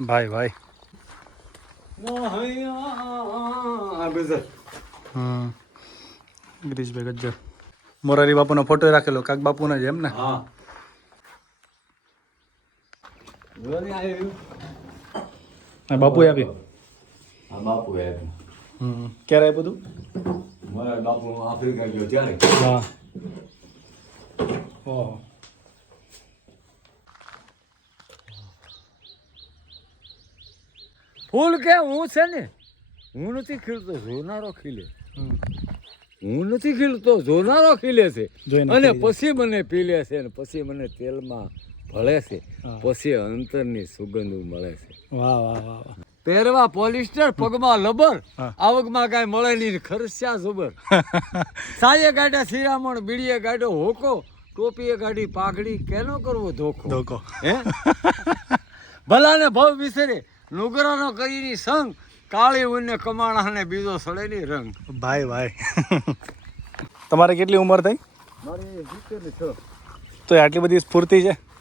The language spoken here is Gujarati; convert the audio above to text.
ભાઈ ભાઈ ગિરીશભાઈ ગજ્જર મોરારી બાપુનો ફોટો રાખેલો કાક બાપુના છે એમ ને? હા બાપુ આપી. હા બાપુ ક્યારે આપ્યું તું? મારા બાપુ આફ્રિકા ગયો ત્યારે. હા. ઓહો. ફૂલ કે હું છે ને હું નથી ખીલતો જોનારો ખીલે. હું નથી ખીલતો જોનારો ખીલે છે જોઈને અને ખીલી પછી મને પીલે છે ને પછી મને તેલમાં ભળે છે હા. પછી અંતરની સુગંધ મળે છે. વાહ વાહ વાહ વાહ. પહેરવા પોલિસ્ટર પગમાં લબર હા. આવકમાં કાંઈ મળે નહીં ખર્ચા જબર. સાયે ગાડ્યા શિરામણ બીડીએ ગાડ્યો હોકો ટોપીએ ગાડી પાઘડી કેનો કરવો ધોકો ધોકો. હે ભલાને ભવ વિસરે નુગરાનો કરીને સંગ કાળી ઉને કમાણાને બીજો સડે ની રંગ. ભાઈ ભાઈ તમારે કેટલી ઉંમર થઈ? મારી 76 તો આટલી બધી સ્ફૂર્તિ છે?